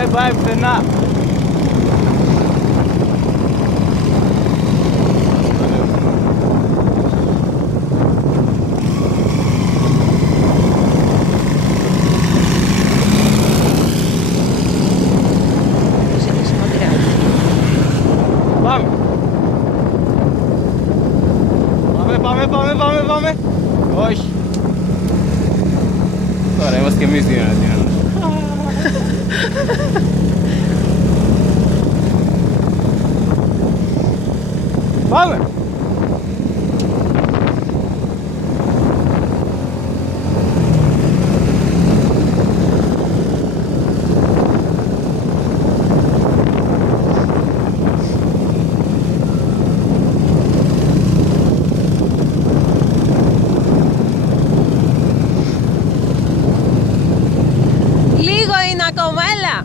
Δεν πάει πουθενά. Πάμε. Όχι. Τώρα είμαστε και εμείς δύο εναντίον. Πάμε. Ακόμα, έλα!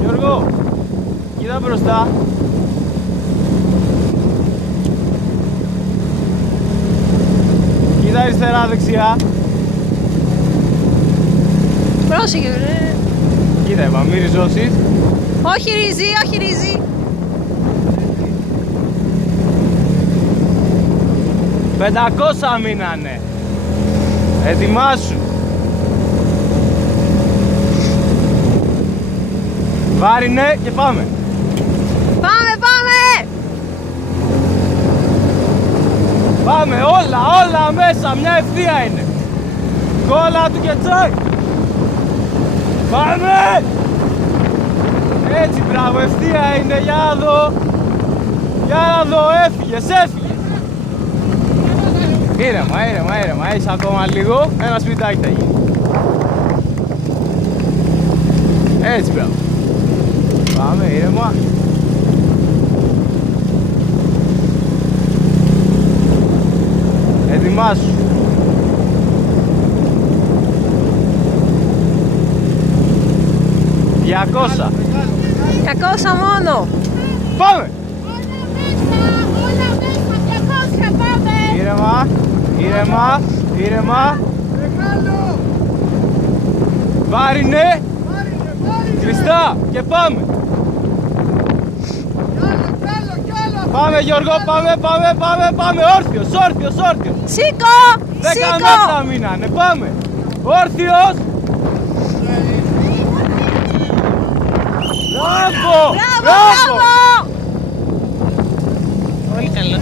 Γιώργο, κοίτα μπροστά. Κοίτα αριστερά, δεξιά. Πρόσεχε, ρε. Κοίτα, είπα, μη ριζώσεις. Όχι ρύζι, όχι ρύζι. 500 μείνανε. Ετοιμάσου. Βάρινε και πάμε. Πάμε! Πάμε, όλα μέσα, μια ευθεία είναι. Κόλλα του και τσακ. Πάμε. Έτσι, μπράβο, ευθεία είναι, για να δω. Για να δω, έφυγες. Ήρεμα, έχεις ακόμα λίγο, ένα σπιτάκι θα γίνει. Έτσι, μπράβο. Πάμε, ήρεμα. Ετοιμάσου. $200. 200 μόνο. Πάμε! Όλα μέσα, 200 πάμε! Ήρεμα. Βάρινε. Κλειστά και πάμε. Πάμε Γιώργο, πάμε. Όρθιος. Σήκω! 10 μέτρα μείνανε, πάμε. Όρθιος. Μπράβο! Πολύ καλό.